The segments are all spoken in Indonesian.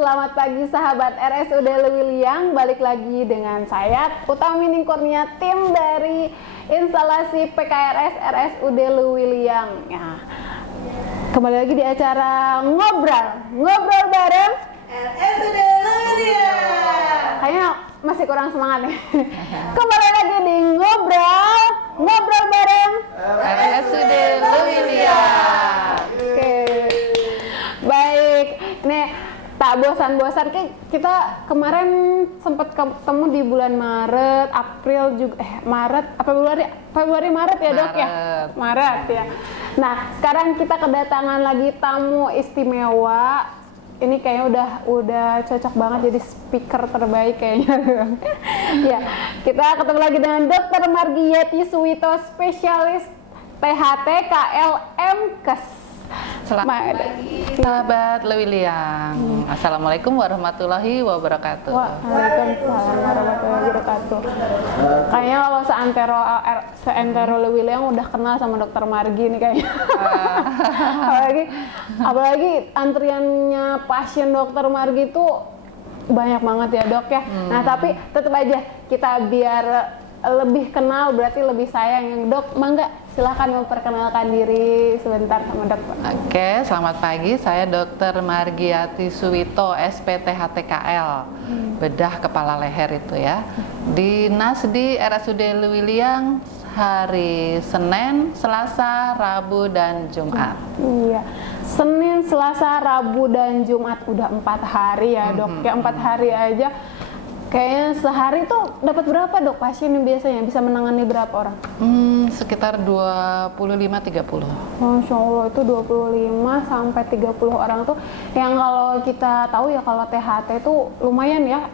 Selamat pagi sahabat RSUD Lewiliang, balik lagi dengan saya Utami Ningkurnia, tim dari instalasi PKRS RSUD Lewiliang. Ya, kembali lagi di acara ngobrol bareng RSUD Lewiliang. Kayaknya masih kurang semangat nih. Kembali lagi di ngobrol bareng RSUD Lewiliang. Oke, baik. Nih, tak bosan-bosan, kita kemarin sempat ketemu di bulan Maret, April juga, Februari Maret ya dok ya? Maret ya. Nah, sekarang kita kedatangan lagi tamu istimewa. Ini kayaknya udah cocok banget jadi speaker terbaik kayaknya. Ya, kita ketemu lagi dengan Dr. Margiati Suwito, spesialis THT KLM-Kes. Selamat pagi sahabat Lewiliang. Assalamualaikum warahmatullahi wabarakatuh. Waalaikumsalam warahmatullahi wabarakatuh. Kayaknya kalau seantero Lewiliang udah kenal sama Dokter Margi nih kayaknya. apalagi antriannya pasien Dokter Margi itu banyak banget ya dok ya. Nah tapi tetap aja kita biar lebih kenal, berarti lebih sayang. Dok, mangga silahkan memperkenalkan diri sebentar sama dokter. Oke, selamat pagi. Saya Dr. Margiati Suwito, SPTHTKL, bedah kepala leher itu ya. Dinas di RSUD Lewiliang hari Senin, Selasa, Rabu, dan Jumat. Iya, Senin, Selasa, Rabu, dan Jumat. Udah 4 hari ya dok, ya 4 hari aja. Kayaknya sehari tuh dapat berapa dok pasien yang biasanya bisa menangani berapa orang? Sekitar 25-30. Masya Allah, itu 25 sampai 30 orang tuh yang kalau kita tahu ya, kalau THT itu lumayan ya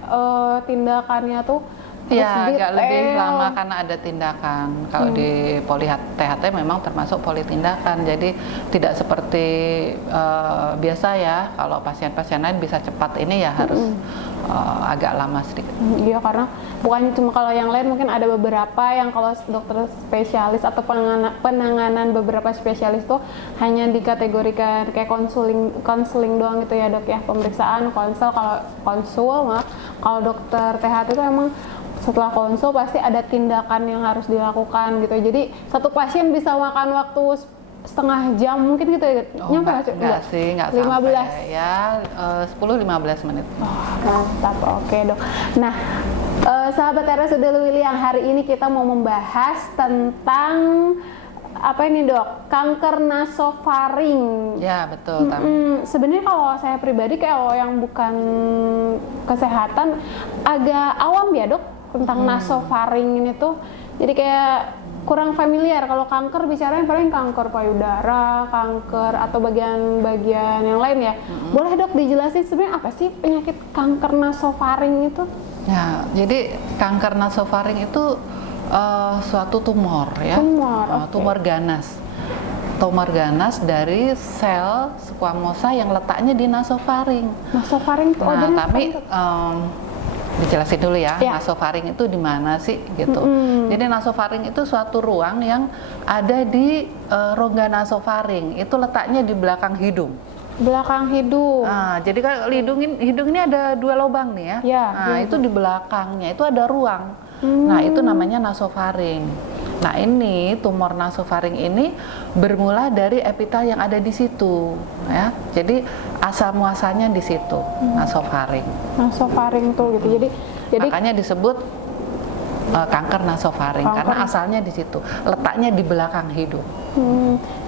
tindakannya tuh. Ya, agak lebih lama karena ada tindakan. Kalau di poli THT memang termasuk poli tindakan, jadi tidak seperti biasa ya. Kalau pasien-pasien lain bisa cepat, ini ya harus agak lama sedikit. Iya, karena bukan cuma kalau yang lain, mungkin ada beberapa yang kalau dokter spesialis atau penanganan beberapa spesialis tuh hanya dikategorikan kayak konseling doang gitu ya dok ya, pemeriksaan, kalau dokter THT itu emang setelah konsul pasti ada tindakan yang harus dilakukan gitu. Jadi satu pasien bisa makan waktu setengah jam mungkin gitu ya? Enggak sih, enggak 15. sampai ya 10-15 menit. Mantap, oke dok. Nah, sahabat RSUD Lewiliang, hari ini kita mau membahas tentang apa ini dok? Kanker nasofaring. Ya betul. Sebenarnya kalau saya pribadi kalau yang bukan kesehatan agak awam ya dok tentang nasofaring ini tuh. Jadi kayak kurang familiar. Kalau kanker bicaranya paling kanker payudara, kanker atau bagian-bagian yang lain ya. Boleh dok dijelasin sebenarnya apa sih penyakit kanker nasofaring itu? Ya, jadi kanker nasofaring itu suatu tumor ya. Tumor ganas. Tumor ganas dari sel squamosa yang letaknya di nasofaring. Nasofaring itu tapi dijelasin dulu ya, nasofaring itu di mana sih gitu. Jadi nasofaring itu suatu ruang yang ada di rongga nasofaring. Itu letaknya di belakang hidung. Belakang hidung. Nah, jadi kan hidung ini ada 2 lubang nih ya. Nah, itu di belakangnya itu ada ruang. Nah, itu namanya nasofaring. Nah, ini tumor nasofaring ini bermula dari epitel yang ada di situ, ya. Jadi asal muasalnya di situ, nasofaring. Nasofaring tuh gitu. Jadi makanya disebut kanker nasofaring karena asalnya di situ, letaknya di belakang hidung.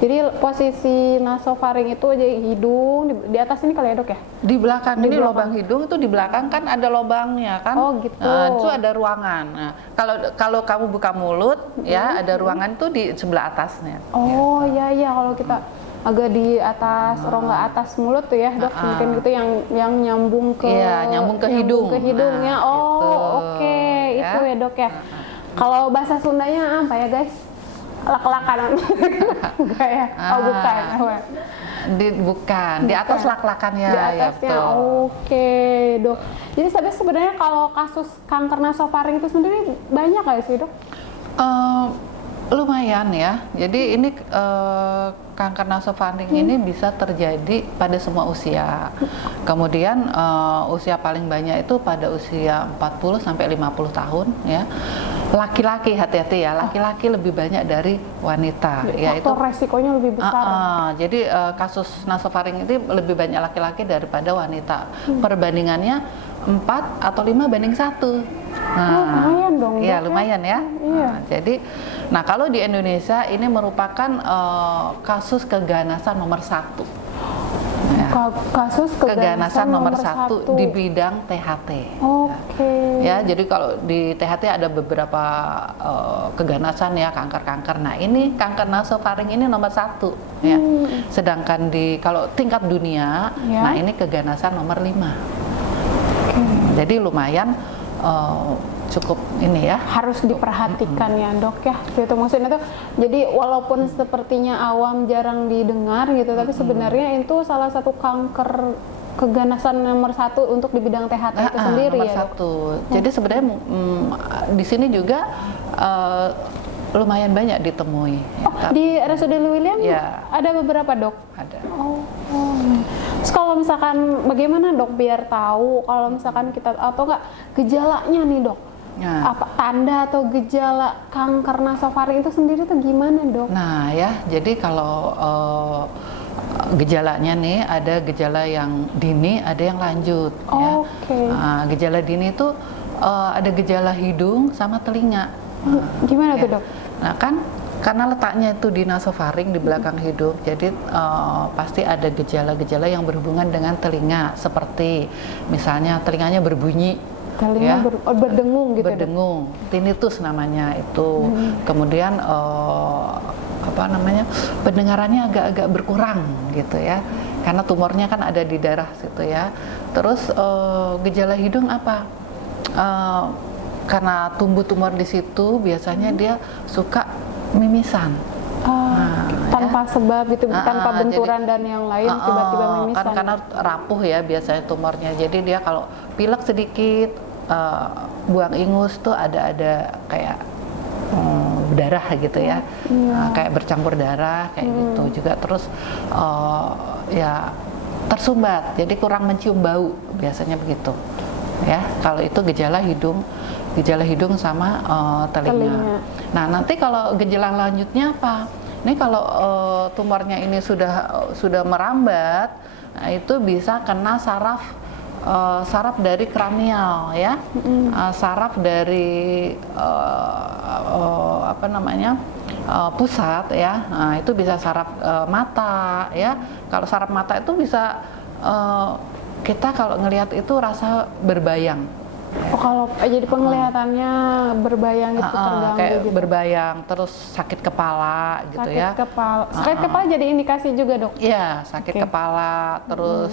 Jadi posisi nasofaring itu aja hidung di atas ini kali ya dok ya? Di belakang, ini lubang hidung itu di belakang kan ada lubangnya kan? Oh gitu. Itu ada ruangan. Nah, kalau kamu buka mulut ya ada ruangan tuh di sebelah atasnya. Oh ya kalau kita agak di atas rongga atas mulut tuh ya dok, mungkin gitu yang nyambung ke hidung. Ke hidungnya. Gitu. Oke. Itu ya dok ya. Kalau bahasa Sundanya apa ya guys? lak-lakan. Enggak ya? Oh bukan. Bukan, di atas lak-lakannya. Di Ya, atasnya. betul. Oke, Dok. Jadi sebenarnya kalau kasus kanker nasofaring itu sendiri banyak nggak sih, Dok? Lumayan ya. Jadi ini kanker nasofaring ini bisa terjadi pada semua usia. Kemudian usia paling banyak itu pada usia 40 sampai 50 tahun ya. Laki-laki, hati-hati ya, laki-laki lebih banyak dari wanita. Faktor resikonya lebih besar. Jadi kasus nasofaring ini lebih banyak laki-laki daripada wanita. Perbandingannya 4 atau 5 banding 1. Lumayan dong. Iya, lumayan ya. Iya. Nah, kalau di Indonesia ini merupakan kasus keganasan nomor 1. Kasus keganasan nomor 1 di bidang THT. Oke. Ya, jadi kalau di THT ada beberapa keganasan ya, kanker-kanker. Nah, ini kanker nasofaring ini nomor 1 ya. Sedangkan kalau tingkat dunia, nah ini keganasan nomor 5. Jadi lumayan cukup ini ya, harus diperhatikan ya, Dok ya. Gitu maksudnya tuh. Jadi walaupun sepertinya awam jarang didengar gitu, tapi sebenarnya itu salah satu kanker keganasan nomor 1 untuk di bidang THT itu sendiri nomor ya, 1. Dok? Jadi sebenarnya di sini juga lumayan banyak ditemui. Di RSUD William ada beberapa, Dok? Ada. Terus kalau misalkan bagaimana, Dok, biar tahu kalau misalkan kita atau enggak gejalanya nih, Dok? Apa tanda atau gejala kanker nasofaring itu sendiri tuh gimana, Dok? Nah ya, jadi kalau gejalanya nih ada gejala yang dini, ada yang lanjut. Gejala dini itu ada gejala hidung sama telinga. Gimana tuh, Dok? Nah kan karena letaknya itu di nasofaring di belakang hidung, jadi pasti ada gejala-gejala yang berhubungan dengan telinga, seperti misalnya telinganya berbunyi, berdengung gitu. Berdengung, tinnitus namanya itu. Kemudian pendengarannya agak-agak berkurang gitu ya, karena tumornya kan ada di daerah situ ya. Terus gejala hidung apa? Karena tumbuh tumor di situ, biasanya dia suka mimisan. Tanpa sebab gitu, tanpa benturan dan yang lain, tiba-tiba mimisan. Kan karena rapuh ya biasanya tumornya. Jadi dia kalau pilek sedikit, buang ingus tuh ada kayak berdarah gitu ya. Kayak bercampur darah kayak gitu juga. Terus ya tersumbat, jadi kurang mencium bau, biasanya begitu. Ya, kalau itu gejala hidung sama telinga. Nah, nanti kalau gejala lanjutnya apa? Ini kalau tumornya ini sudah merambat, nah itu bisa kena saraf dari kranial ya, saraf dari pusat ya. Nah, itu bisa saraf mata ya. Kalau saraf mata itu bisa kita kalau ngelihat itu rasa berbayang. Kalau jadi penglihatannya berbayang itu terganggu kayak gitu. Berbayang, terus sakit kepala gitu ya. Sakit kepala jadi indikasi juga, Dok? Iya, sakit kepala, terus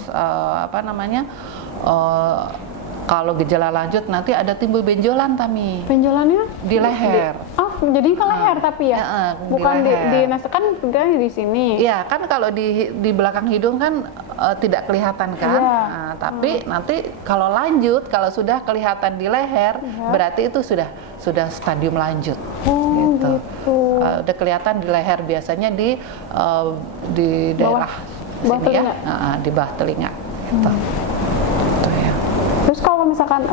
kalau gejala lanjut nanti ada timbul benjolan, Tami. Benjolannya? Di leher. Jadi ke leher tapi ya? Bukan di kan di sini. Iya, kan kalau di belakang hidung kan tidak kelihatan kan. Nah, tapi nanti kalau lanjut, kalau sudah kelihatan di leher, berarti itu sudah stadium lanjut. Gitu. Udah kelihatan di leher, biasanya di daerah bawah sini telinga. Ya, di bawah telinga. Gitu. Terus kalau misalkan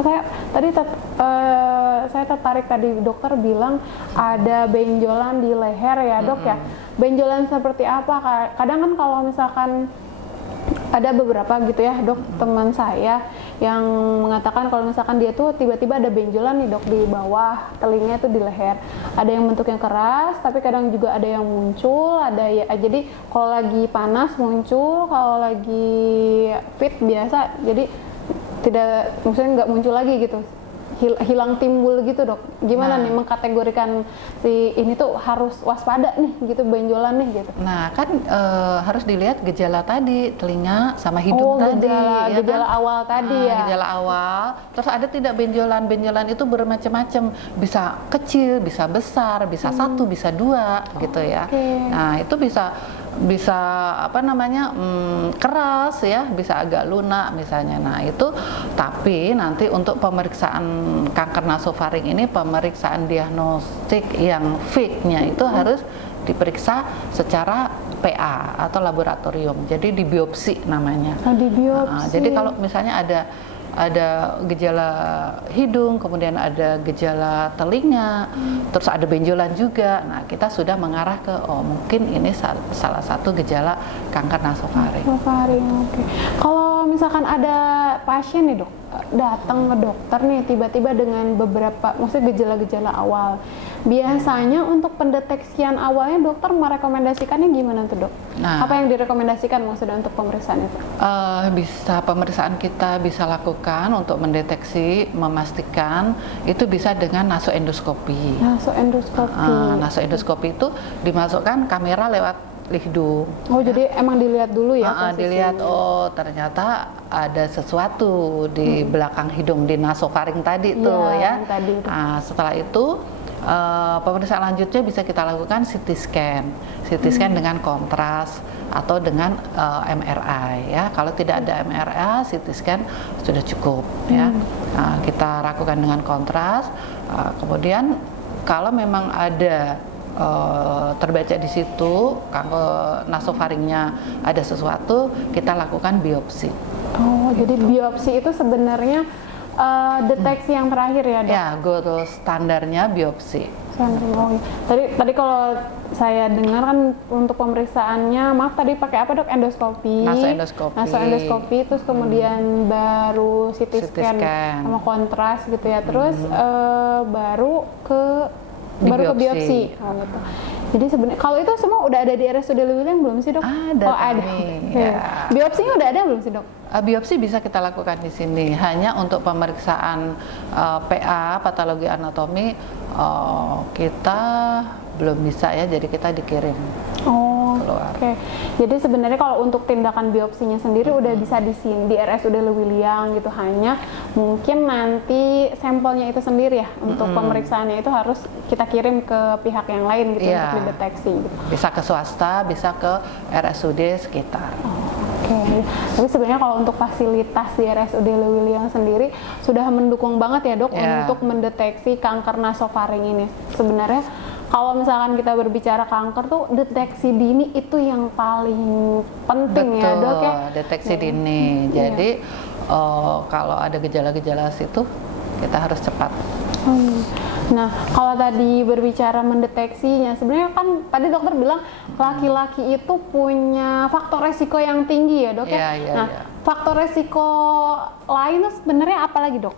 saya tertarik tadi dokter bilang ada benjolan di leher ya, Dok ya. Benjolan seperti apa? Kadang kan kalau misalkan ada beberapa gitu ya, Dok, teman saya yang mengatakan kalau misalkan dia tuh tiba-tiba ada benjolan nih, Dok, di bawah telinga itu di leher. Ada yang bentuknya keras, tapi kadang juga ada yang muncul, jadi kalau lagi panas muncul, kalau lagi fit biasa, jadi maksudnya nggak muncul lagi gitu. hilang timbul gitu dok. Gimana nih mengkategorikan si ini tuh harus waspada nih gitu, benjolan nih gitu. Nah kan harus dilihat gejala tadi, telinga sama hidung tadi. Gejala awal tadi ya. Gejala awal. Terus ada tidak benjolan? Benjolan itu bermacam-macam, bisa kecil, bisa besar, bisa satu, bisa dua, gitu ya. Nah itu bisa apa namanya keras ya, bisa agak lunak misalnya. Nah itu, tapi nanti untuk pemeriksaan kanker nasofaring ini, pemeriksaan diagnostik yang fake-nya itu harus diperiksa secara PA atau laboratorium, jadi di biopsi namanya. Di biopsi. Jadi kalau misalnya ada gejala hidung, kemudian ada gejala telinga, terus ada benjolan juga. Nah, kita sudah mengarah ke mungkin ini salah satu gejala kanker nasofaring. Nasofaring, oke. Kalau misalkan ada pasien nih dok, datang ke dokter nih tiba-tiba dengan beberapa, maksudnya gejala-gejala awal. Biasanya untuk pendeteksian awalnya dokter merekomendasikannya gimana tuh dok? Nah, apa yang direkomendasikan maksudnya untuk pemeriksaan itu? Pemeriksaan kita bisa lakukan untuk mendeteksi, memastikan itu bisa dengan nasoendoskopi. Nasoendoskopi itu dimasukkan kamera lewat hidung. Jadi emang dilihat dulu ya? Dilihat, ternyata ada sesuatu di belakang hidung, di nasofaring tadi tuh ya. Nah, setelah itu pemeriksaan lanjutnya bisa kita lakukan CT scan dengan kontras atau dengan MRI ya. Kalau tidak ada MRI, CT scan sudah cukup ya. Nah, kita lakukan dengan kontras. Kemudian kalau memang ada terbaca di situ kanker nasofaringnya ada sesuatu, kita lakukan biopsi. Jadi biopsi itu sebenarnya deteksi yang terakhir ya dok? Ya, gold standarnya biopsi. Tadi kalau saya dengar kan untuk pemeriksaannya, maaf tadi pakai apa dok? Endoskopi. Nasoendoskopi, terus kemudian baru CT scan sama kontras gitu ya. Terus baru ke biopsi. Gitu. Jadi sebenarnya kalau itu semua udah ada di RSUD Lewiliang belum sih dok? Ada. Ya. Biopsinya udah ada belum sih dok? Biopsi bisa kita lakukan di sini. Hanya untuk pemeriksaan PA, patologi anatomi, kita belum bisa ya. Jadi kita dikirim. Oke. Jadi sebenarnya kalau untuk tindakan biopsinya sendiri udah bisa di sini di RSUD Lewiliang gitu. Hanya mungkin nanti sampelnya itu sendiri ya untuk pemeriksaannya itu harus kita kirim ke pihak yang lain gitu untuk dideteksi. Gitu. Bisa ke swasta, bisa ke RSUD sekitar. Tapi sebenarnya kalau untuk fasilitas di RSUD Lewiliang sendiri sudah mendukung banget ya dok untuk mendeteksi kanker nasofaring ini. Sebenarnya kalau misalkan kita berbicara kanker tuh deteksi dini itu yang paling penting. Betul, ya dok ya. Deteksi dini. Jadi kalau ada gejala-gejala situ kita harus cepat. Nah, kalau tadi berbicara mendeteksinya, sebenarnya kan tadi dokter bilang laki-laki itu punya faktor resiko yang tinggi ya dok ya. Nah, faktor resiko lain tuh sebenarnya apa lagi dok?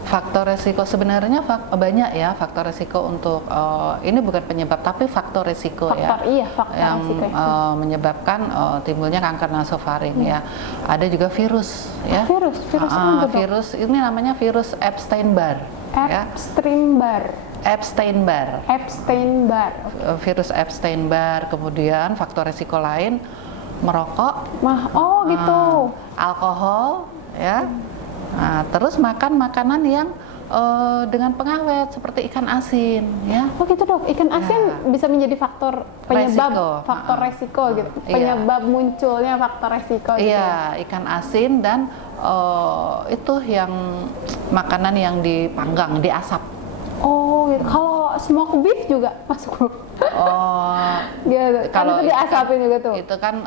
Faktor resiko sebenarnya banyak ya faktor resiko untuk ini bukan penyebab tapi faktor resiko yang menyebabkan timbulnya kanker nasofaring ya. Ada juga virus ya. Virus ini namanya virus Epstein-Barr. Virus Epstein-Barr. Kemudian faktor resiko lain merokok, alkohol ya. Nah, terus makan makanan yang dengan pengawet seperti ikan asin ya. Gitu dok, ikan asin bisa menjadi faktor penyebab resiko gitu. Penyebab munculnya faktor resiko gitu. Iya, ikan asin dan itu yang makanan yang dipanggang, diasap. Gitu. Kalau smoke beef juga masuk. Gitu. Kalau itu diasapin juga tuh. Itu kan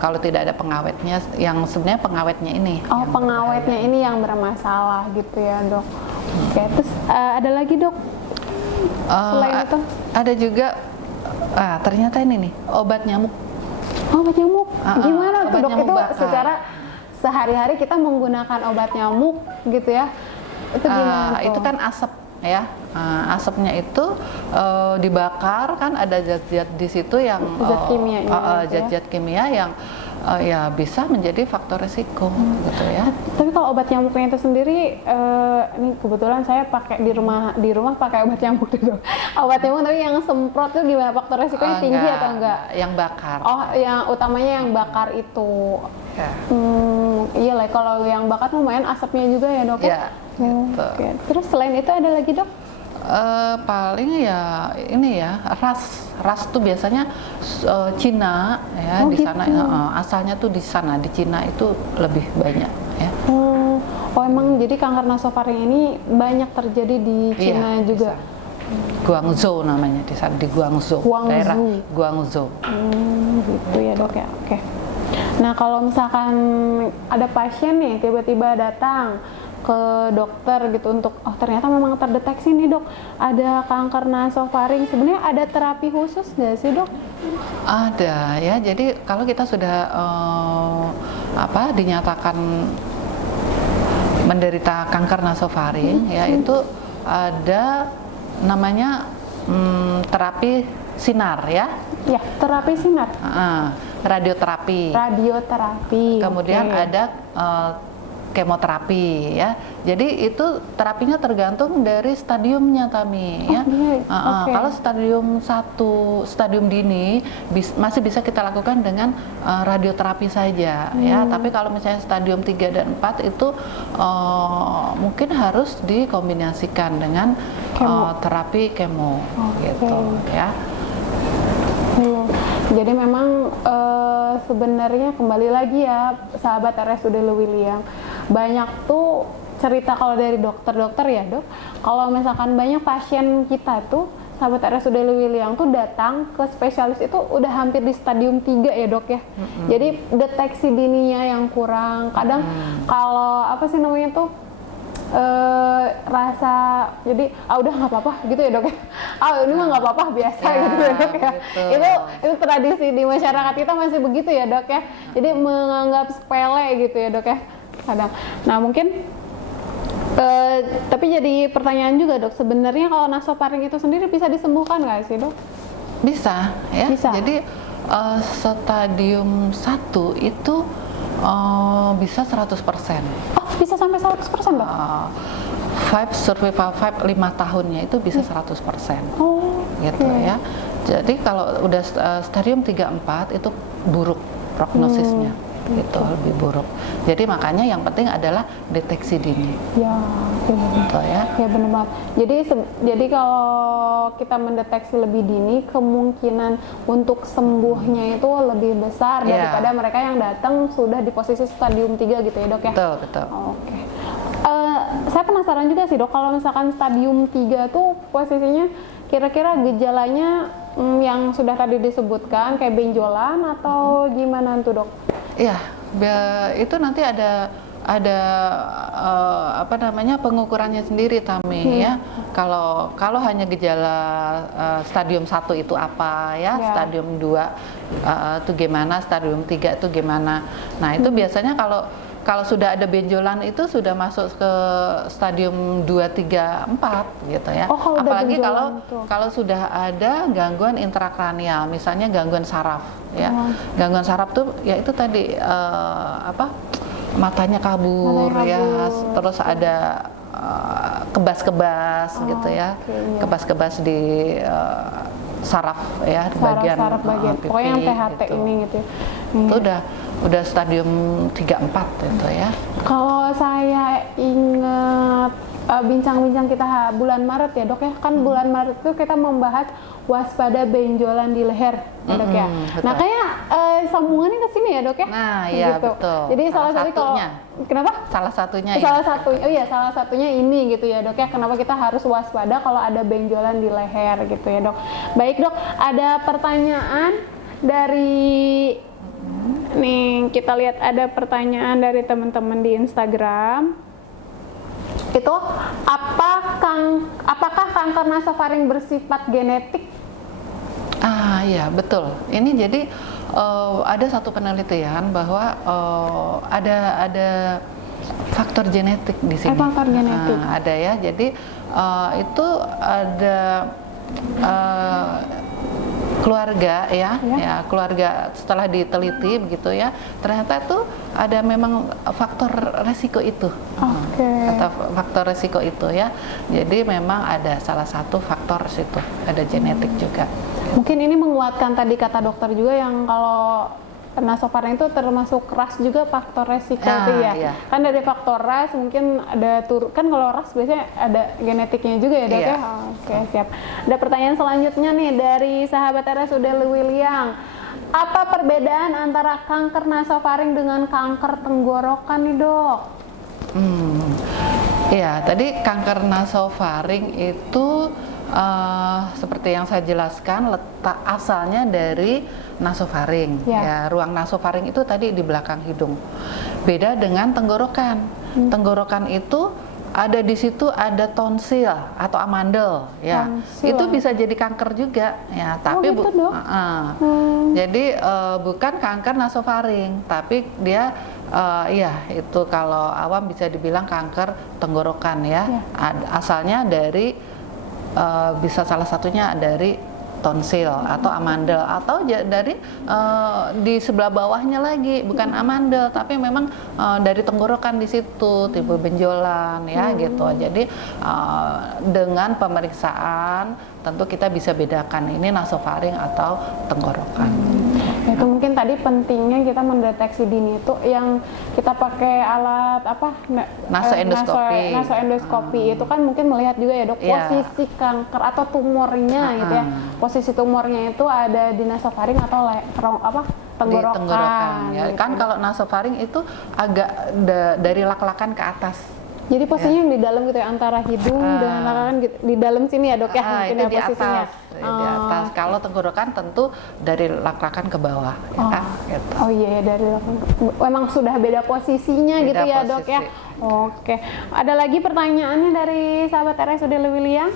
kalau tidak ada pengawetnya, yang sebenarnya pengawetnya ini. Pengawetnya ini yang bermasalah gitu ya dok. Terus ada lagi dok? Selain itu? Ada juga, ternyata ini nih, obat nyamuk. Obat nyamuk? Gimana tuh dok? Itu secara sehari-hari kita menggunakan obat nyamuk gitu ya? Itu gimana tuh? Itu kan asap ya. Asapnya itu dibakar kan ada zat-zat di situ yang zat kimia yang ya bisa menjadi faktor risiko gitu ya. Tapi kalau obat nyamuknya itu sendiri, ini kebetulan saya pakai di rumah pakai obat nyamuk itu. Obat nyamuk tapi yang semprot itu gimana, faktor risikonya tinggi atau enggak? Yang bakar. Oh, yang utamanya yang bakar itu. Ya. Iya lah, kalau yang bakar lumayan asapnya juga ya dok? Ya, gitu. Okay. Terus selain itu ada lagi dok? Paling ya ini ya, ras tuh biasanya Cina ya, di sana asalnya tuh di sana, di Cina itu lebih banyak ya. Oh emang jadi kanker nasofaring ini banyak terjadi di Cina juga? Guangzhou namanya, di sana, di Guangzhou. Daerah Guangzhou. Gitu ya dok ya, oke. Nah kalau misalkan ada pasien nih tiba-tiba datang ke dokter gitu untuk ternyata memang terdeteksi nih dok ada kanker nasofaring, sebenarnya ada terapi khusus nggak sih dok? Ada ya, jadi kalau kita sudah dinyatakan menderita kanker nasofaring ya, itu ada namanya terapi sinar ya. Ya, terapi sinar. Radioterapi. Kemudian ada kemoterapi ya. Jadi itu terapinya tergantung dari stadiumnya Tami ya. Kalau stadium 1, stadium dini masih bisa kita lakukan dengan radioterapi saja ya. Tapi kalau misalnya stadium 3 dan 4 itu mungkin harus dikombinasikan dengan terapi kemo gitu ya. Jadi memang sebenarnya kembali lagi ya sahabat RSUD Lewiliang, banyak tuh cerita kalau dari dokter-dokter ya dok, kalau misalkan banyak pasien kita tuh sahabat RSUD Lewiliang tuh datang ke spesialis itu udah hampir di stadium 3 ya dok ya. Jadi deteksi dininya yang kurang, kadang kalau apa sih namanya tuh rasa jadi udah nggak apa-apa gitu ya dok ya, ini mah nggak apa-apa biasa gitu ya dok ya, itu tradisi di masyarakat kita masih begitu ya dok ya, jadi menganggap sepele gitu ya dok ya kadang. Nah mungkin tapi jadi pertanyaan juga dok, sebenarnya kalau nasofaring itu sendiri bisa disembuhkan nggak sih dok? Bisa ya, bisa. Jadi stadium 1 itu bisa 100%. Oh, bisa sampai 100% dok? Survival 5 tahunnya itu bisa 100%. Gitu ya. Jadi kalau udah stadium 3-4 itu buruk prognosisnya. Gitu, lebih buruk. Jadi makanya yang penting adalah deteksi dini. Ya, gitu ya. Ya benar banget. Jadi kalau kita mendeteksi lebih dini, kemungkinan untuk sembuhnya itu lebih besar daripada mereka yang datang sudah di posisi stadium 3 gitu ya dok ya. Betul. Oke. Saya penasaran juga sih dok, kalau misalkan stadium 3 tuh posisinya kira-kira gejalanya yang sudah tadi disebutkan kayak benjolan atau gimana tuh dok? Iya, itu nanti ada pengukurannya sendiri Tami ya. Kalau hanya gejala stadium 1 itu apa ya, stadium 2 itu gimana, stadium 3 itu gimana. Nah, itu biasanya kalau sudah ada benjolan itu sudah masuk ke stadium 2, 3, 4 gitu ya. Apalagi kalau sudah ada gangguan intrakranial, misalnya gangguan saraf ya. Gangguan saraf tuh ya itu tadi matanya kabur ya, terus ada kebas-kebas gitu ya. Kebas-kebas di saraf ya, bagian pokoknya yang THT gitu. Ini gitu ya. Itu udah stadium 3-4 gitu ya. Kalau saya ingat bincang-bincang kita bulan Maret ya dok ya, kan bulan Maret itu kita membahas waspada benjolan di leher ya dok ya. Nah kayak sambungannya ke sini ya dok ya. Nah iya gitu. Betul. Jadi salah satunya. Kenapa? Salah satunya. Salah satunya ini gitu ya dok ya. Kenapa kita harus waspada kalau ada benjolan di leher gitu ya dok. Baik dok, ada pertanyaan dari nih, kita lihat ada pertanyaan dari teman-teman di Instagram. Itu apakah kanker nasofaring bersifat genetik? Iya betul. Ini jadi ada satu penelitian bahwa ada faktor genetik di sini. Faktor genetik. Ada ya. Jadi itu ada keluarga ya keluarga setelah diteliti begitu ya, ternyata tuh ada memang faktor resiko itu. Atau faktor resiko itu ya. Jadi memang ada salah satu faktor situ, ada genetik juga. Mungkin ini menguatkan tadi kata dokter juga yang kalau nasofaring itu termasuk ras juga faktor resiko itu ya. Iya. Kan dari faktor ras mungkin ada kan kalau ras biasanya ada genetiknya juga ya dok ya. Oke, siap. Ada pertanyaan selanjutnya nih dari sahabat RSUD Lewiliang. Apa perbedaan antara kanker nasofaring dengan kanker tenggorokan nih dok? Iya, tadi kanker nasofaring itu seperti yang saya jelaskan, letak asalnya dari nasofaring. Ya, ruang nasofaring itu tadi di belakang hidung. Beda dengan tenggorokan. Tenggorokan itu ada di situ ada tonsil atau amandel, ya. Tonsil. Itu bisa jadi kanker juga, ya. Tapi gitu, dok? Jadi bukan kanker nasofaring, tapi dia ya itu kalau awam bisa dibilang kanker tenggorokan ya. Asalnya dari bisa salah satunya dari tonsil atau amandel atau dari di sebelah bawahnya lagi, bukan amandel tapi memang dari tenggorokan di situ, tipe benjolan ya gitu. Jadi dengan pemeriksaan tentu kita bisa bedakan ini nasofaring atau tenggorokan. Itu mungkin tadi pentingnya kita mendeteksi dini itu yang kita pakai alat apa nasoendoskopi itu kan mungkin melihat juga ya dok posisi kanker atau tumornya gitu ya. Posisi tumornya itu ada di nasofaring atau tenggorokan. Di tenggorokan ya. Kan kalau nasofaring itu agak dari lak-lakan ke atas. Jadi posisinya yang di dalam gitu ya, antara hidung dengan lak-lakan gitu, di dalam sini ya dok ya, mungkin itu ya di posisinya. atas, di atas. Kalau tenggorokan tentu dari lak-lakan ke bawah, ya kan? Gitu. Oh iya, dari memang sudah beda posisinya beda gitu ya posisi. Dok ya. Oke, ada lagi pertanyaannya dari sahabat RSUD Lewiliang.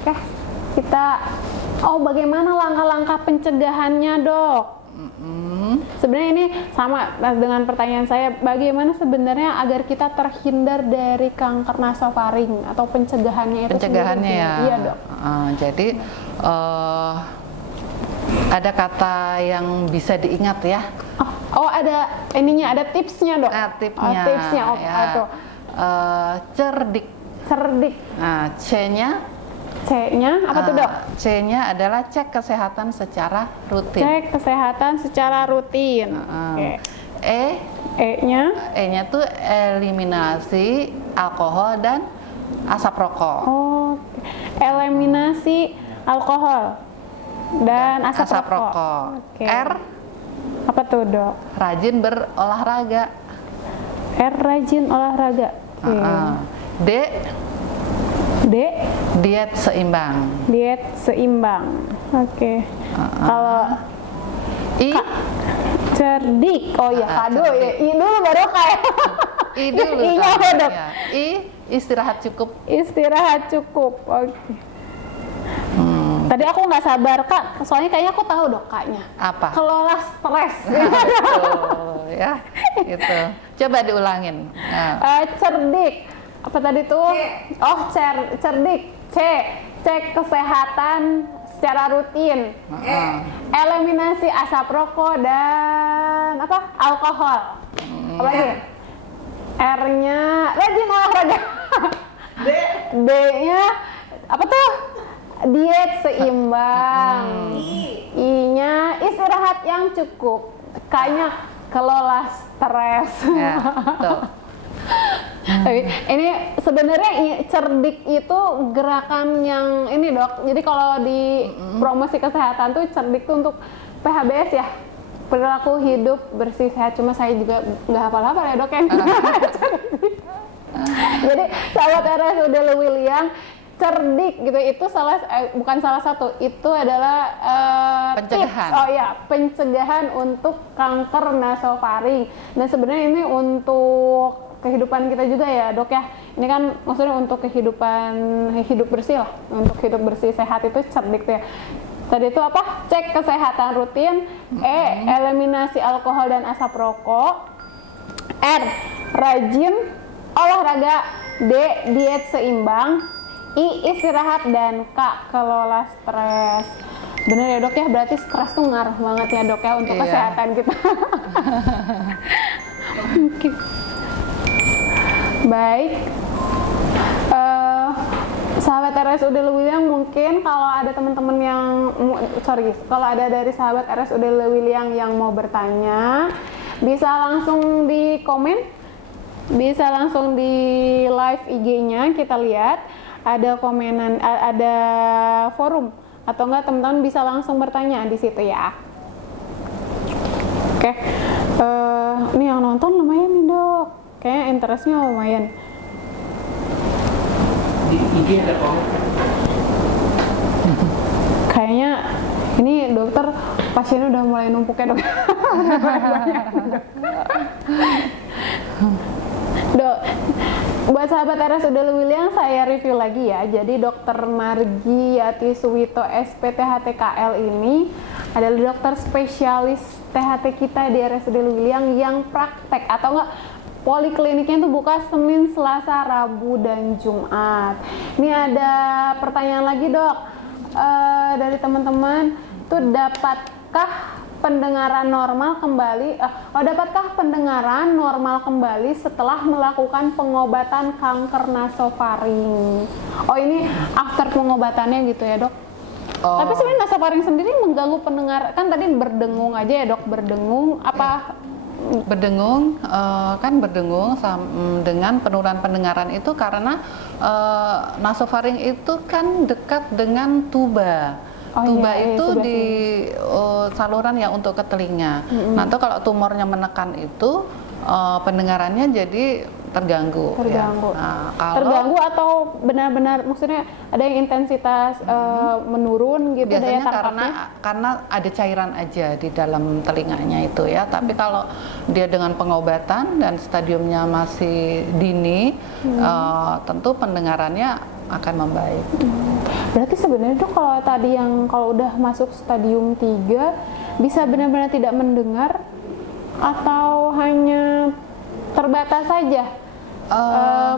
Oke, kita bagaimana langkah-langkah pencegahannya dok? Sebenarnya ini sama dengan pertanyaan saya, bagaimana sebenarnya agar kita terhindar dari kanker nasofaring atau pencegahannya itu? Pencegahannya ya. Iya dok. Jadi ada kata yang bisa diingat ya. Ada ininya, ada tipsnya dok. Tipsnya. Tipsnya cerdik. Cerdik. Nah, C-nya apa tuh dok? C-nya adalah cek kesehatan secara rutin. Cek kesehatan secara rutin. E-nya tuh eliminasi alkohol dan asap rokok. Eliminasi alkohol dan asap rokok. R apa tuh dok? Rajin berolahraga. R rajin olahraga. D diet seimbang. Diet seimbang. Kalau I cerdik. Oh ya, kado ya. I dulu baru kayak. I dulu. I-nya apa dok? I istirahat cukup. Istirahat cukup. Tadi aku nggak sabar kak, soalnya kayaknya aku tahu dok kaknya. Apa? Kelola stres. Betul ya. Gitu. Coba diulangin. Cerdik. Apa tadi tuh? Cerdik. Cek kesehatan secara rutin. Eliminasi asap rokok dan alkohol. Apa lagi? R-nya rajin olahraga. D-nya apa tuh? Diet seimbang. I-nya istirahat yang cukup. K-nya kelola stres. Ya, betul. Ini sebenarnya cerdik itu gerakan yang ini dok. Jadi kalau di promosi kesehatan tuh cerdik tuh untuk PHBS ya, perilaku hidup bersih sehat. Cuma saya juga nggak hafal-hafal ya dok kan. Jadi sahabat RSUD Lewiliang, cerdik gitu itu bukan salah satu, itu adalah pencegahan. Pencegahan untuk kanker nasofaring. Dan sebenarnya ini untuk kehidupan kita juga ya dok ya. Ini kan maksudnya untuk hidup bersih lah, untuk hidup bersih sehat itu cerdik tuh ya. Tadi itu apa? Cek kesehatan rutin. Eliminasi alkohol dan asap rokok. R rajin olahraga. D diet seimbang. I istirahat dan K kelola stres. Bener ya dok ya, berarti stres tuh ngaruh banget ya dok ya untuk kesehatan kita. Oke. Baik. Sahabat RSUD Lewiliang, mungkin kalau ada teman-teman yang kalau ada dari sahabat RSUD Lewiliang yang mau bertanya, bisa langsung di komen, bisa langsung di live IG-nya kita lihat ada komenan, ada forum, atau enggak teman-teman bisa langsung bertanya di situ ya. Oke, ini yang nonton lumayan nih dok, kayaknya interestnya lumayan. Di IG ada komen. Kayaknya ini dokter pasiennya udah mulai numpuk ya dok. Dok, buat sahabat RSUD Lewiliang saya review lagi ya. Jadi Dokter Margi Yati Suwito SPTHTKL ini adalah dokter spesialis THT kita di RSUD Lewiliang yang praktek atau enggak polikliniknya itu buka Senin, Selasa, Rabu, dan Jumat. Ini ada pertanyaan lagi dok dari teman-teman, itu dapatkah pendengaran normal kembali? Dapatkah pendengaran normal kembali setelah melakukan pengobatan kanker nasofaring? Oh ini after pengobatannya gitu ya dok? Tapi sebenarnya nasofaring sendiri mengganggu pendengar, kan tadi berdengung aja ya dok, berdengung apa? Berdengung dengan penurunan pendengaran itu karena nasofaring itu kan dekat dengan tuba. Tuba itu di saluran yang untuk ke telinga. Nanti kalau tumornya menekan itu pendengarannya jadi terganggu. Ya. Nah, terganggu atau benar-benar maksudnya ada yang intensitas menurun gitu daya tangkapnya? Karena ada cairan aja di dalam telinganya itu ya. Tapi kalau dia dengan pengobatan dan stadiumnya masih dini, tentu pendengarannya akan membaik. Berarti sebenarnya tuh kalau tadi yang kalau udah masuk stadium 3 bisa benar-benar tidak mendengar atau hanya terbatas saja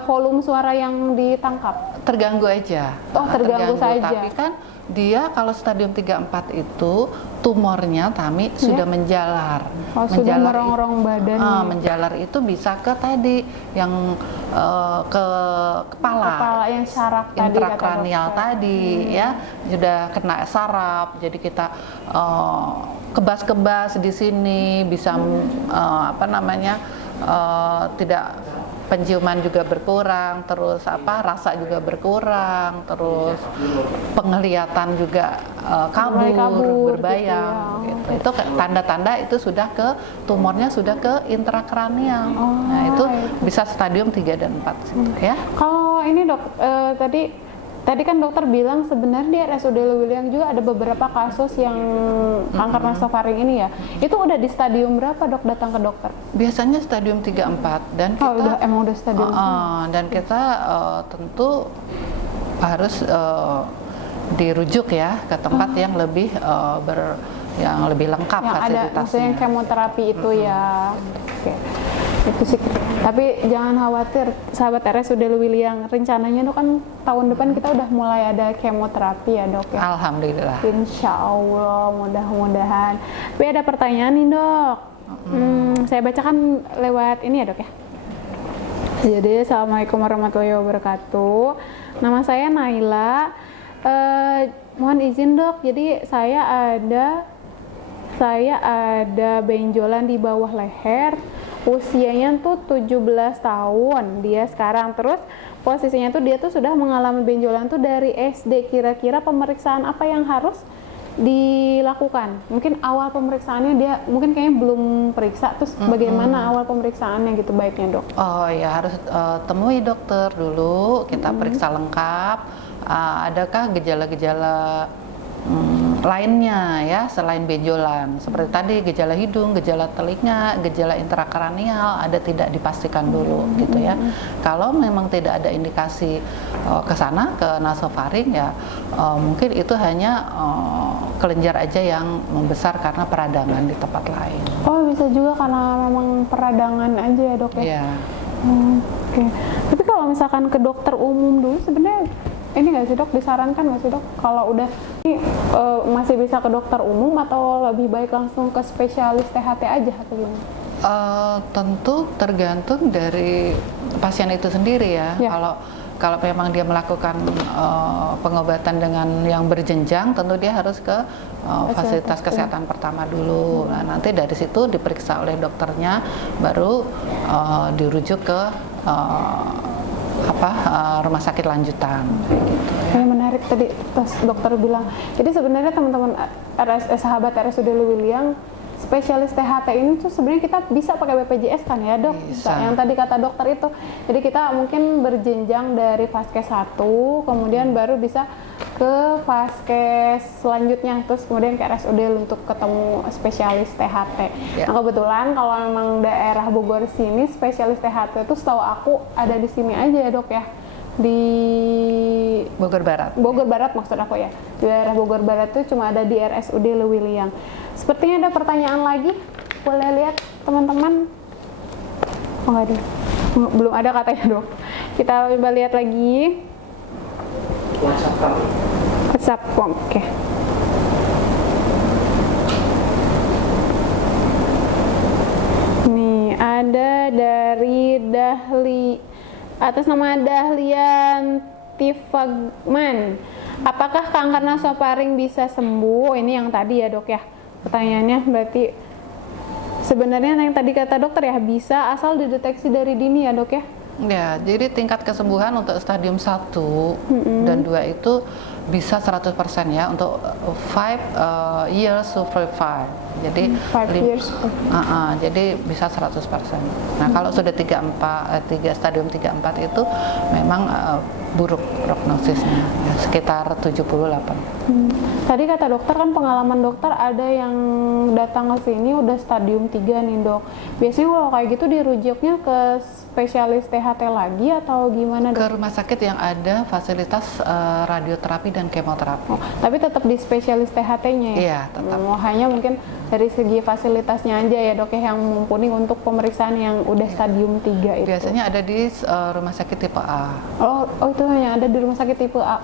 volume suara yang ditangkap? Terganggu aja. Terganggu saja. Tapi kan dia kalau stadium 3-4 itu tumornya Tami sudah menjalar. Sudah merongrong badan. Menjalar itu bisa ke tadi yang ke kepala yang saraf intrakranial tadi ya, sudah kena saraf. Jadi kita kebas-kebas di sini bisa tidak, penciuman juga berkurang, terus rasa juga berkurang, terus penglihatan juga kabur, berbayang gitu. Itu tanda-tanda itu sudah ke tumornya sudah ke intrakranial. Nah, itu bisa stadium 3 dan 4 gitu ya. Kalau ini dok, tadi kan dokter bilang sebenarnya di RSUD Lewiliang juga ada beberapa kasus yang kanker nasofaring ini ya. Itu udah di stadium berapa dok datang ke dokter? Biasanya stadium 3-4 dan kita emang udah stadium. Dan kita tentu harus dirujuk ya ke tempat yang lebih lengkap yang fasilitasnya. Ada maksudnya yang kemoterapi itu ya. Oke. Itu sih. Tapi jangan khawatir sahabat RSUD Lewiliang, rencananya tuh kan tahun depan kita udah mulai ada kemoterapi ya dok ya. Alhamdulillah. Insya Allah, mudah-mudahan. Tapi ada pertanyaan nih dok. Saya bacakan lewat ini ya dok ya. Jadi assalamualaikum warahmatullahi wabarakatuh. Nama saya Naila. Mohon izin dok. Jadi saya ada benjolan di bawah leher. Usianya tuh 17 tahun dia sekarang, terus posisinya tuh dia tuh sudah mengalami benjolan tuh dari SD. Kira-kira pemeriksaan apa yang harus dilakukan? Mungkin awal pemeriksaannya dia mungkin kayaknya belum periksa, terus bagaimana awal pemeriksaannya gitu baiknya dok? Oh ya, harus temui dokter dulu, kita periksa lengkap. Adakah gejala-gejala lainnya ya selain benjolan, seperti tadi gejala hidung, gejala telinga, gejala intrakranial ada tidak, dipastikan dulu gitu ya. Kalau memang tidak ada indikasi ke sana, ke nasofaring ya mungkin itu hanya kelenjar aja yang membesar karena peradangan di tempat lain. Oh bisa juga karena memang peradangan aja ya dok ya? Iya. Oke. Tapi kalau misalkan ke dokter umum dulu sebenarnya ini nggak sih dok, disarankan nggak sih dok kalau udah ini masih bisa ke dokter umum atau lebih baik langsung ke spesialis THT aja atau gimana? Tentu tergantung dari pasien itu sendiri ya. Kalau memang dia melakukan pengobatan dengan yang berjenjang, tentu dia harus ke fasilitas kesehatan pertama dulu. Nah, nanti dari situ diperiksa oleh dokternya, baru dirujuk ke rumah sakit lanjutan. Ini menarik tadi dokter bilang. Jadi sebenarnya teman-teman sahabat RSUD Lewiliang, spesialis THT ini tuh sebenarnya kita bisa pakai BPJS kan ya dok? Bisa. Yang tadi kata dokter itu. Jadi kita mungkin berjenjang dari Vaskes 1, kemudian baru bisa ke Vaskes selanjutnya, terus kemudian ke RSUD untuk ketemu spesialis THT. Nah kebetulan kalau memang daerah Bogor sini spesialis THT itu setahu aku ada di sini aja ya dok ya. Di Bogor Barat. Bogor Barat maksud aku ya. Di daerah Bogor Barat itu cuma ada di RSUD Lewiliang. Sepertinya ada pertanyaan lagi. Boleh lihat teman-teman? Oh nggak ada. Belum ada katanya dok. Kita coba lihat lagi. WhatsApp. Oke. Nih ada dari atas nama Dahlian Tifagman. Apakah kanker nasofaring bisa sembuh? Ini yang tadi ya dok ya. Pertanyaannya berarti sebenarnya yang tadi kata dokter ya, bisa asal dideteksi dari dini ya dok ya? Ya, jadi tingkat kesembuhan untuk stadium 1 dan 2 itu bisa 100% ya untuk 5 years survival. Jadi 5 years. Jadi bisa 100%. Nah, kalau sudah 3 stadium 3-4 itu memang buruk prognosisnya, ya, sekitar 78. Tadi kata dokter kan pengalaman dokter ada yang datang ke sini udah stadium 3 nih dok. Biasanya kalau kayak gitu dirujuknya ke spesialis THT lagi atau gimana dok? Ke rumah sakit yang ada fasilitas radioterapi dan kemoterapi. Oh, tapi tetap di spesialis THT-nya ya? Iya, tetap. Hanya mungkin dari segi fasilitasnya aja ya dok ya yang mumpuni untuk pemeriksaan yang udah stadium 3 itu. Biasanya ada di rumah sakit tipe A. Oh itu hanya ada di rumah sakit tipe A.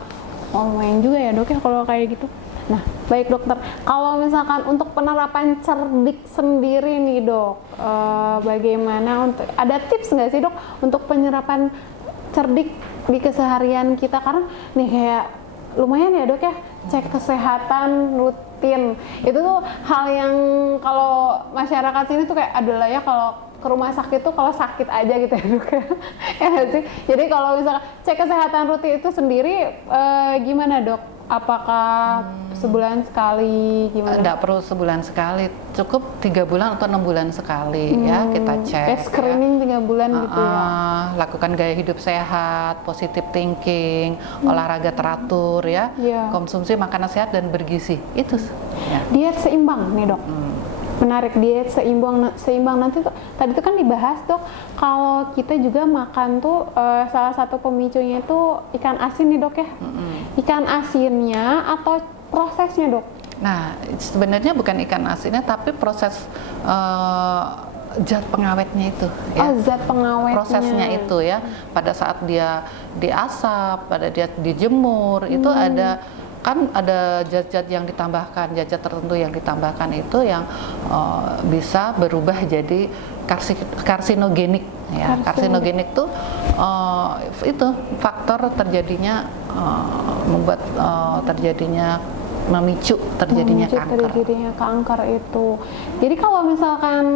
Oh lumayan juga ya dok ya kalau kayak gitu. Nah, baik dokter, kalau misalkan untuk penerapan cerdik sendiri nih dok, bagaimana untuk, ada tips nggak sih dok untuk penyerapan cerdik di keseharian kita? Karena nih kayak lumayan ya dok ya, cek kesehatan rutin, itu tuh hal yang kalau masyarakat sini tuh kayak adalah ya kalau ke rumah sakit tuh kalau sakit aja gitu ya dok ya nggak sih? Jadi kalau misalkan cek kesehatan rutin itu sendiri gimana dok? Apakah sebulan sekali gimana? Tidak perlu sebulan sekali, cukup 3 bulan atau 6 bulan sekali ya kita cek. Kayak screening ya. 3 bulan gitu ya. Lakukan gaya hidup sehat, positive thinking, olahraga teratur ya, konsumsi makanan sehat dan bergizi itu. Ya. Diet seimbang nih dok. Menarik, diet seimbang nanti tuh tadi tuh kan dibahas dok kalau kita juga makan tuh salah satu pemicunya itu ikan asin nih dok ya. Ikan asinnya atau prosesnya dok? Nah sebenarnya bukan ikan asinnya tapi proses zat pengawetnya itu ya. Oh, zat pengawetnya. Prosesnya itu ya, pada saat dia diasap, pada dia dijemur itu ada zat-zat yang ditambahkan, zat-zat tertentu yang ditambahkan itu yang bisa berubah jadi karsinogenik ya. Karsinogenik tuh itu faktor terjadinya membuat memicu terjadinya kanker itu. Jadi kalau misalkan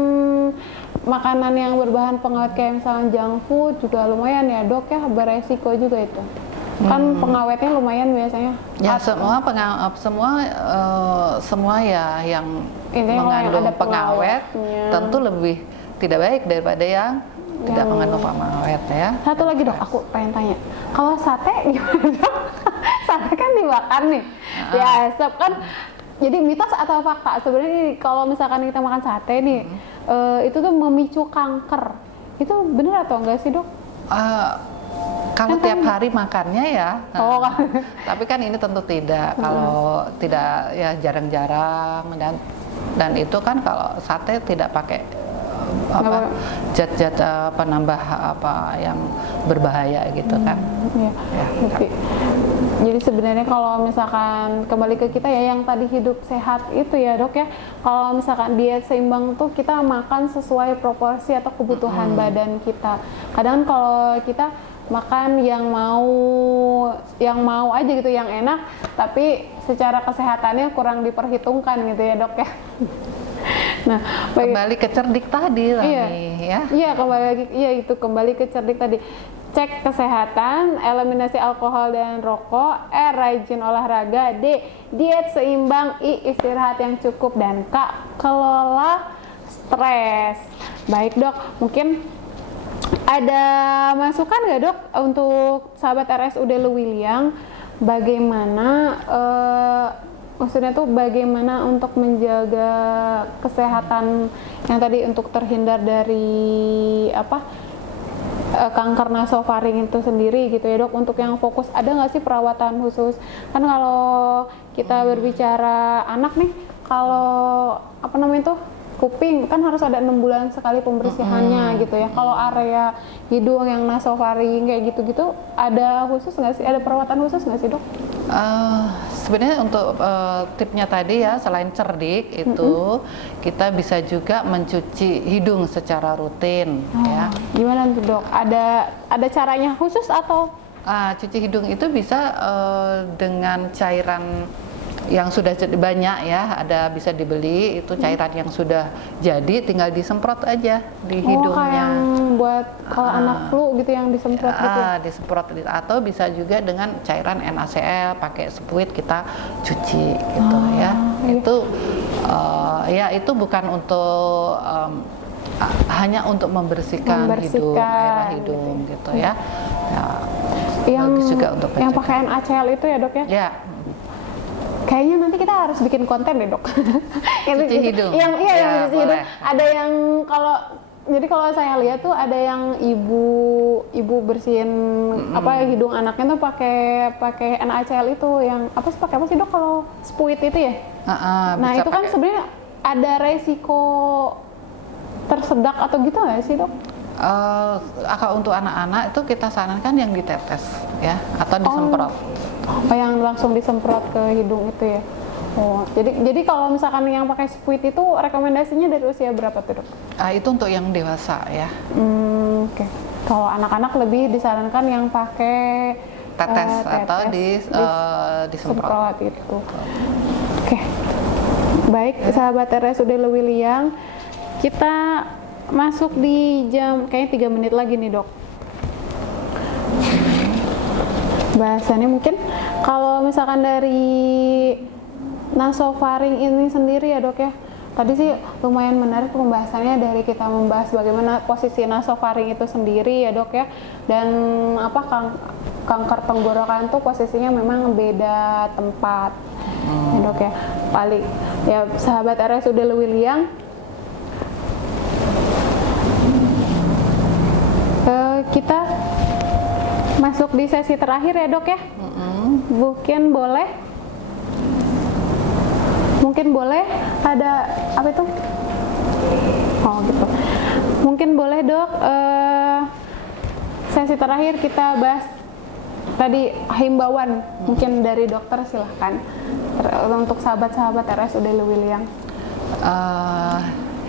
makanan yang berbahan pengawet kayak misalnya junk food juga lumayan ya dok ya, beresiko juga itu. Kan pengawetnya lumayan biasanya. Ya semua ya yang mengandung pengawet tentu lebih tidak baik daripada yang tidak mengandung pengawet ya. Satu lagi dok, aku pengen tanya, kalau sate gimana dok? Sate kan dibakar nih, diasap kan. Jadi mitos atau fakta sebenarnya kalau misalkan kita makan sate nih, itu tuh memicu kanker. Itu benar atau enggak sih dok? Kalau tiap hari makannya ya, tapi kan ini tentu tidak. Kalau tidak ya jarang-jarang dan itu kan kalau sate tidak pakai zat-zat penambah apa yang berbahaya gitu kan. Ya. Jadi sebenarnya kalau misalkan kembali ke kita ya yang tadi hidup sehat itu ya dok ya, kalau misalkan diet seimbang tuh kita makan sesuai proporsi atau kebutuhan badan kita. Kadang kalau kita makan yang mau aja gitu, yang enak, tapi secara kesehatannya kurang diperhitungkan gitu ya dok ya. Nah, kembali ke cerdik tadi lah iya, nih ya. Iya, kembali ke cerdik tadi. Cek kesehatan, eliminasi alkohol dan rokok, rajin olahraga, D, diet seimbang, I, istirahat yang cukup, dan K, kelola stres. Baik dok, mungkin ada masukan nggak dok untuk sahabat RSUD Lewiliang bagaimana maksudnya tuh bagaimana untuk menjaga kesehatan yang tadi untuk terhindar dari kanker nasofaring itu sendiri gitu ya dok, untuk yang fokus ada nggak sih perawatan khusus? Kan kalau kita berbicara anak nih, kalau kuping kan harus ada 6 bulan sekali pembersihannya gitu ya. Kalau area hidung yang nasofaring kayak gitu-gitu ada khusus nggak sih? Ada perawatan khusus nggak sih dok? Sebenarnya untuk tipnya tadi ya, selain cerdik itu kita bisa juga mencuci hidung secara rutin ya. Gimana tuh dok? Ada caranya khusus atau? Cuci hidung itu bisa dengan cairan yang sudah banyak ya, bisa dibeli itu cairan yang sudah jadi, tinggal disemprot aja di hidungnya. Kayak yang buat kalau anak flu gitu yang disemprot gitu. Disemprot, atau bisa juga dengan cairan NaCl pakai spuit kita cuci gitu ya. Iya. Itu itu bukan untuk hanya untuk membersihkan hidung, area hidung gitu ya. Bagus juga untuk yang pakai NaCl itu ya dok ya? Ya. Kayaknya nanti kita harus bikin konten deh dok. Cuci hidung. Yang cuci hidung. Ada yang jadi kalau saya lihat tuh ada yang ibu bersihin hidung anaknya tuh pakai NaCl itu yang pakai apa sih dok kalau spuit itu ya? Nah itu kan sebenarnya ada resiko tersedak atau gitu nggak sih dok? Untuk anak-anak itu kita sarankan yang ditetes ya atau disemprot. Yang langsung disemprot ke hidung itu ya. Jadi kalau misalkan yang pakai spuit itu rekomendasinya dari usia berapa tuh dok? Itu untuk yang dewasa ya. Oke. Kalau anak-anak lebih disarankan yang pakai tetes atau disemprot itu. Oke. Baik, sahabat RSUD Lewiliang, kita masuk di jam kayaknya 3 menit lagi nih dok. Bahasannya mungkin kalau misalkan dari nasofaring ini sendiri ya dok ya, tadi sih lumayan menarik pembahasannya dari kita membahas bagaimana posisi nasofaring itu sendiri ya dok ya, dan kanker tenggorokan tuh posisinya memang beda tempat ya dok ya. Paling ya sahabat RSUD Lewiliang, kita masuk di sesi terakhir ya dok ya. Mungkin boleh ada apa itu? Gitu. Mungkin boleh dok, sesi terakhir kita bahas tadi himbauan mungkin dari dokter, silahkan untuk sahabat-sahabat RSUD Lewiliang.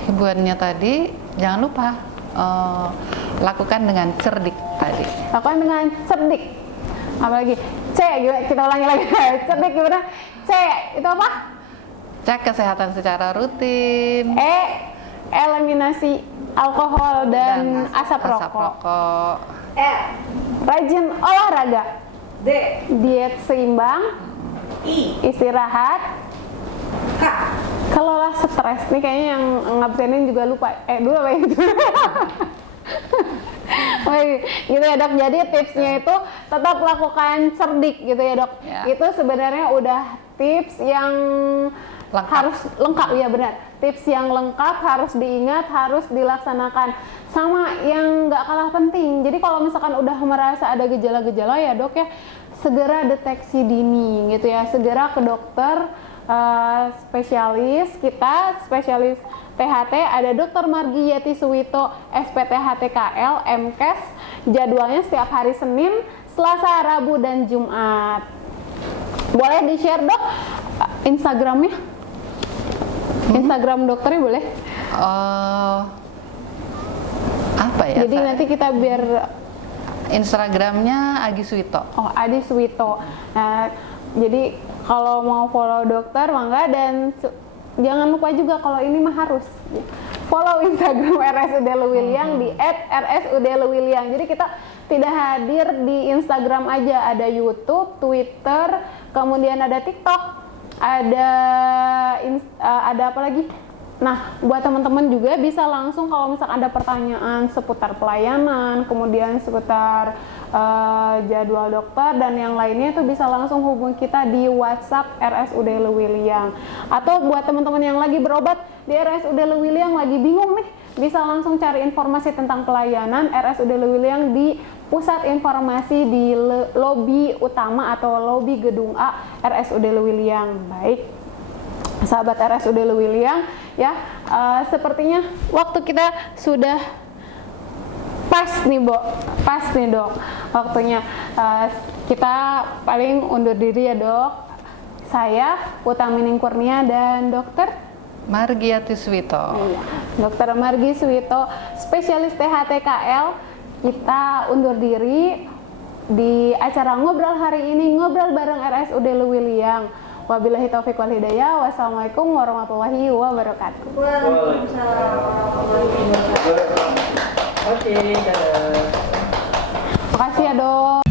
Himbauannya tadi jangan lupa lakukan dengan cerdik tadi. Lakukan dengan cerdik. Apalagi C, kita ulangi lagi. Cerdik gimana? C, itu apa? Cek kesehatan secara rutin. E, eliminasi alkohol dan asap rokok. R, rajin olahraga. D, diet seimbang. I, istirahat. K, kelola stres. Nih kayaknya yang ngabsenin juga lupa. Dulu apa itu? Gitu ya dok. Jadi tipsnya itu tetap lakukan cerdik gitu ya dok. Ya. Itu sebenarnya udah tips yang harus lengkap ya, benar. Tips yang lengkap harus diingat, harus dilaksanakan. Sama yang nggak kalah penting. Jadi kalau misalkan udah merasa ada gejala-gejala ya dok ya, segera deteksi dini gitu ya. Segera ke dokter spesialis kita, spesialis THT, ada Dr. Margi Yati Suwito, SPTHTKL, MKes. Jadwalnya setiap hari Senin, Selasa, Rabu, dan Jumat. Boleh di-share dok Instagramnya? Instagram dokternya boleh? Apa ya? Jadi nanti kita biar Instagramnya Agi Suwito. Oh, Adi Suwito. Nah, jadi kalau mau follow dokter mangga, dan jangan lupa juga kalau ini mah harus follow Instagram RSUD Lewiliang di @rsudlewiliang. Jadi kita tidak hadir di Instagram aja, ada YouTube, Twitter, kemudian ada TikTok, ada apa lagi? Nah, buat teman-teman juga bisa langsung kalau misalkan ada pertanyaan seputar pelayanan, kemudian seputar jadwal dokter dan yang lainnya, itu bisa langsung hubungi kita di WhatsApp RSUD Lewiliang. Atau buat teman-teman yang lagi berobat di RSUD Lewiliang lagi bingung nih, bisa langsung cari informasi tentang pelayanan RSUD Lewiliang di pusat informasi di lobi utama atau lobi gedung A RSUD Lewiliang. Baik, sahabat RSUD Lewiliang ya, sepertinya waktu kita sudah pas nih dok waktunya. Kita paling undur diri ya dok. Saya Utamining Kurnia dan dokter Margi Yati Suwito. Iya, Dokter Margi Suwito, spesialis THTKL. Kita undur diri di acara ngobrol hari ini, ngobrol bareng RSUD Lewiliang. Wabillahi taufiq wal hidayah. Wassalamualaikum warahmatullahi wabarakatuh. Waalaikumsalam warahmatullahi wabarakatuh. Oke, dadah. Makasih ya dok.